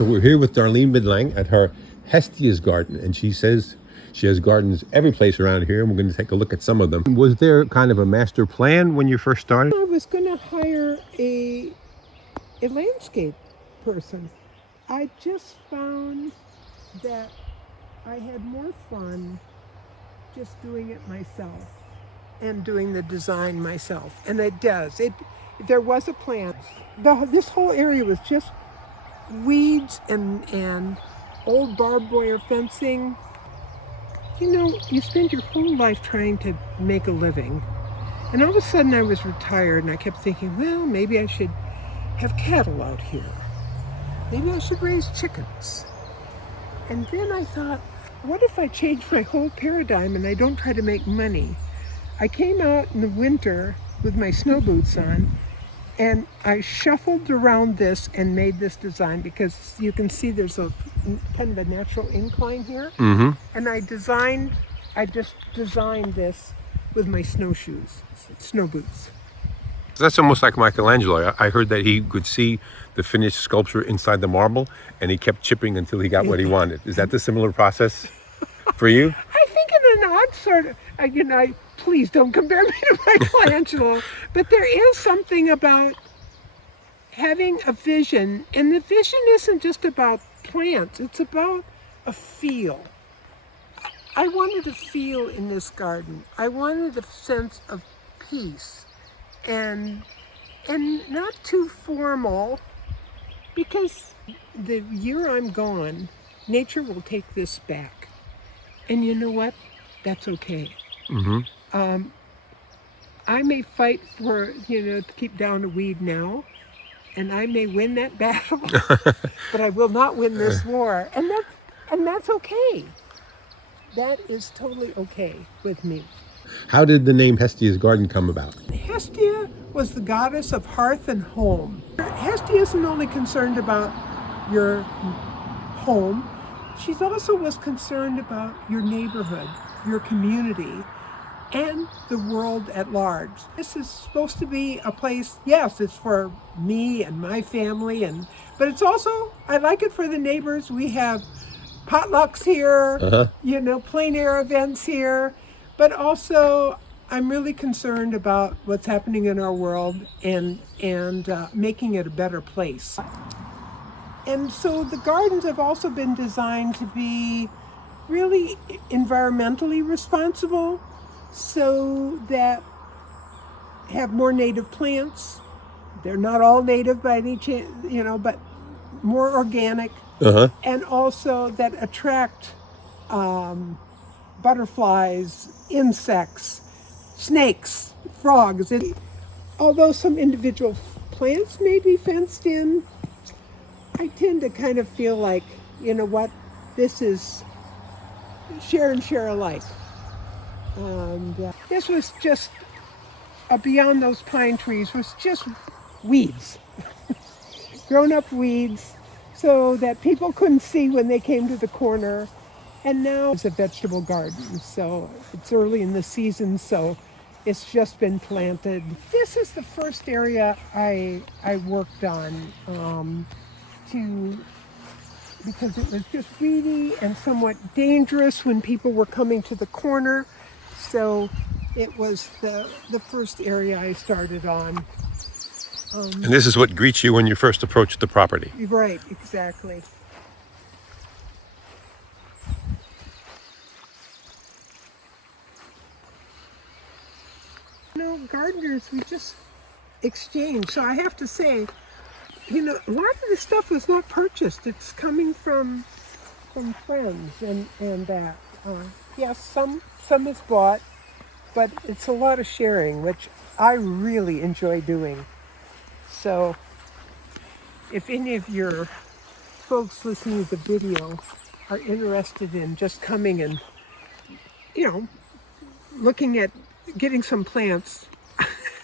We're here with Darlene Midlang at her Hestia's garden, and she says she has gardens every place around here, and we're going to take a look at some of them. Was there kind of a master plan when you first started? I was going to hire a landscape person. I just found that I had more fun just doing it myself and doing the design myself. And it does. There was a plan. This whole area was just weeds and old barbed wire fencing. You know, you spend your whole life trying to make a living. And all of a sudden I was retired and I kept thinking, well, maybe I should have cattle out here. Maybe I should raise chickens. And then I thought, what if I change my whole paradigm and I don't try to make money? I came out in the winter with my snow boots on and I shuffled around this and made this design because you can see there's a kind of a natural incline here. Mm-hmm. And I just designed this with my snowshoes, snow boots. So that's almost like Michelangelo. I heard that he could see the finished sculpture inside the marble, and he kept chipping until he got what he wanted. Is that the similar process for you? I think in an odd sort of, please don't compare me to Michelangelo, but there is something about having a vision, and the vision isn't just about plants, it's about a feel. I wanted a feel in this garden. I wanted a sense of peace and not too formal, because the year I'm gone, nature will take this back. And you know what? That's okay. Mm-hmm. I may fight for, to keep down a weed now, and I may win that battle, but I will not win this war. And that's okay. That is totally okay with me. How did the name Hestia's garden come about? Hestia was the goddess of hearth and home. Hestia isn't only concerned about your home, she also was concerned about your neighborhood, your community, and the world at large. This is supposed to be a place, yes, it's for me and my family, but it's also, I like it for the neighbors. We have potlucks here, plein air events here, but also I'm really concerned about what's happening in our world and making it a better place. And so the gardens have also been designed to be really environmentally responsible, so that have more native plants. They're not all native by any chance, but more organic, and also that attract butterflies, insects, snakes, frogs. Although some individual plants may be fenced in, I tend to kind of feel like, this is share and share alike. And this was just, beyond those pine trees, was just weeds, grown-up weeds, so that people couldn't see when they came to the corner. And now it's a vegetable garden, so it's early in the season, so it's just been planted. This is the first area I worked on because it was just weedy and somewhat dangerous when people were coming to the corner. So it was the first area I started on. And this is what greets you when you first approach the property. Right, exactly. Gardeners, we just exchange. So I have to say, a lot of this stuff was not purchased. It's coming from friends and that. Yes, some is bought, but it's a lot of sharing, which I really enjoy doing. So if any of your folks listening to the video are interested in just coming and, looking at getting some plants.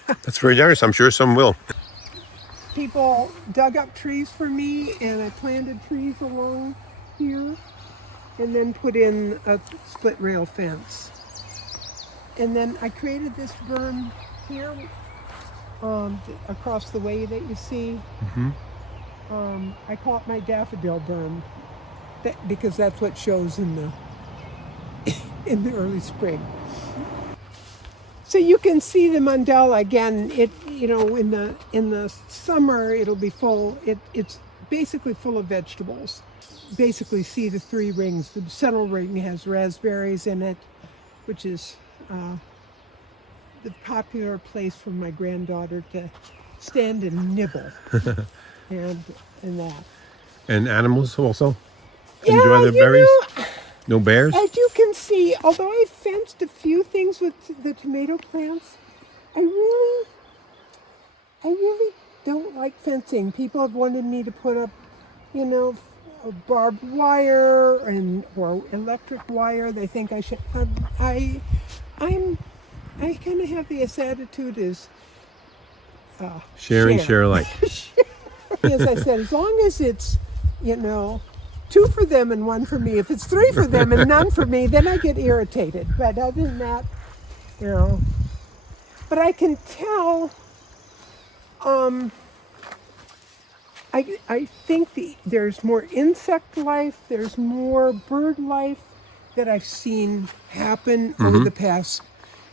That's very generous. I'm sure some will. People dug up trees for me, and I planted trees along here, and then put in a split rail fence. And then I created this berm here across the way that you see. I call it my daffodil berm, because that's what shows in the in the early spring. So you can see the mandala again. It in the summer it'll be full. It's basically full of vegetables. Basically, see the three rings. The central ring has raspberries in it, which is the popular place for my granddaughter to stand and nibble, and that. And animals also Yeah, enjoy the berries? No bears? As you can see, although I fenced a few things with the tomato plants, I really don't like fencing. People have wanted me to put up, a barbed wire or electric wire. They think I should. I kind of have this attitude is Share alike. As I said, as long as it's, two for them and one for me. If it's three for them and none for me, then I get irritated. But other than that, But I can tell, I think there's more insect life, there's more bird life that I've seen happen over the past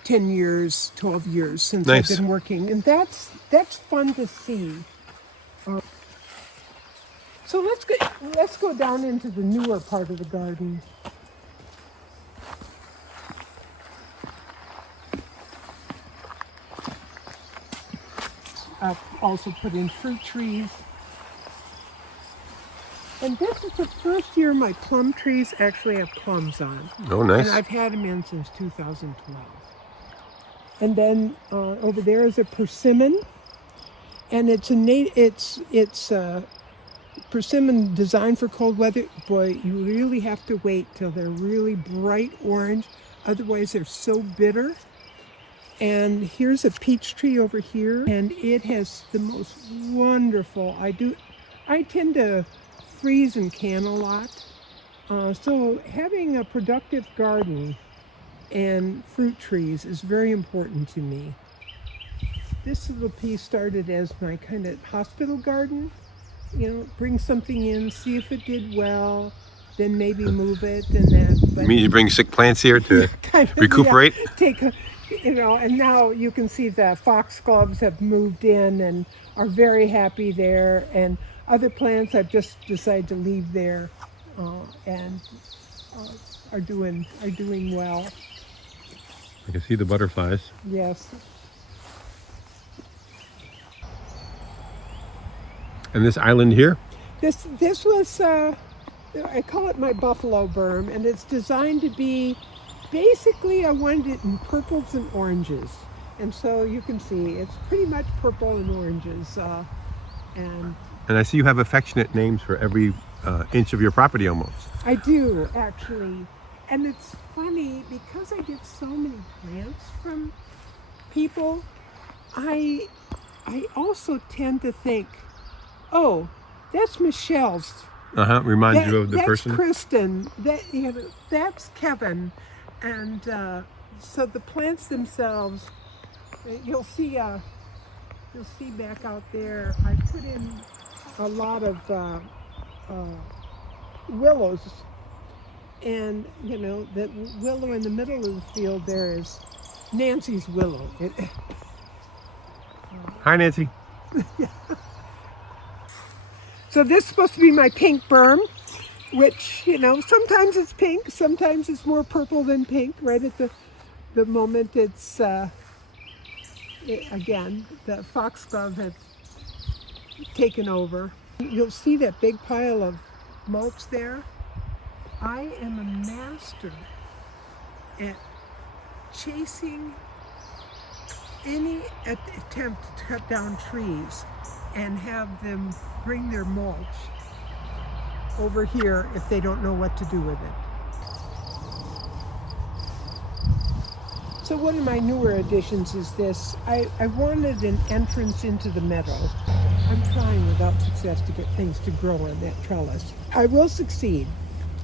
10 years, 12 years since Nice. I've been working. And that's fun to see. So let's go down into the newer part of the garden. I've also put in fruit trees. And this is the first year my plum trees actually have plums on. Oh, nice. And I've had them in since 2012. And then over there is a persimmon, and it's a persimmon designed for cold weather. Boy, you really have to wait till they're really bright orange, otherwise they're so bitter. And here's a peach tree over here, and it has the most wonderful. I tend to freeze and can a lot, so having a productive garden and fruit trees is very important to me. This little piece started as my kind of hospital garden. Bring something in, see if it did well, then maybe move it and that. But You mean you bring sick plants here to kind of, recuperate? And now you can see the foxgloves have moved in and are very happy there. And other plants I've just decided to leave there and are doing well. I can see the butterflies. Yes. And this island here? This was I call it my buffalo berm, and it's designed to be, basically I wanted it in purples and oranges. And so you can see it's pretty much purple and oranges. And I see you have affectionate names for every inch of your property almost. I do, actually. And it's funny, because I get so many plants from people, I also tend to think, oh, that's Michelle's. Reminds you of the that's person? That's Kristen. That's Kevin. And so the plants themselves, you'll see back out there, I put in a lot of willows. And, that willow in the middle of the field there is Nancy's willow. Hi, Nancy. So this is supposed to be my pink berm, which, sometimes it's pink, sometimes it's more purple than pink. Right at the moment it's, again, the foxglove has taken over. You'll see that big pile of mulch there. I am a master at chasing any attempt to cut down trees and have them bring their mulch over here if they don't know what to do with it. So one of my newer additions is this. I wanted an entrance into the meadow. I'm trying without success to get things to grow on that trellis. I will succeed,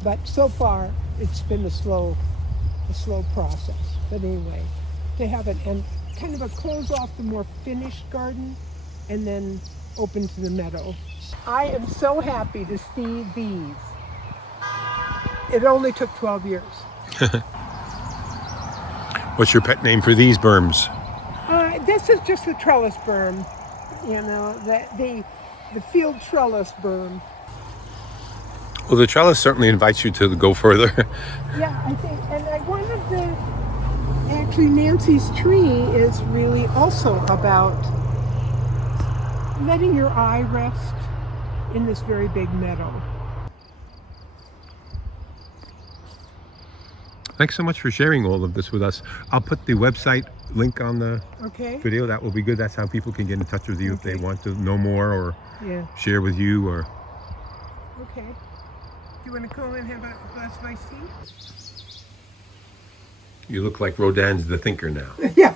but so far it's been a slow process. But anyway, to have kind of a close off the more finished garden and then open to the meadow. I am so happy to see these. It only took 12 years. What's your pet name for these berms? This is just the trellis berm, you know, the field trellis berm. Well, the trellis certainly invites you to go further. Yeah, I think, and one of the, actually Nancy's tree is really also about letting your eye rest in this very big meadow. Thanks so much for sharing all of this with us. I'll put the website link on the video. That will be good. That's how people can get in touch with you if they want to know more or share with you. Or Okay. Do you want to come and have a glass of iced tea? You look like Rodin's The Thinker now. Yeah.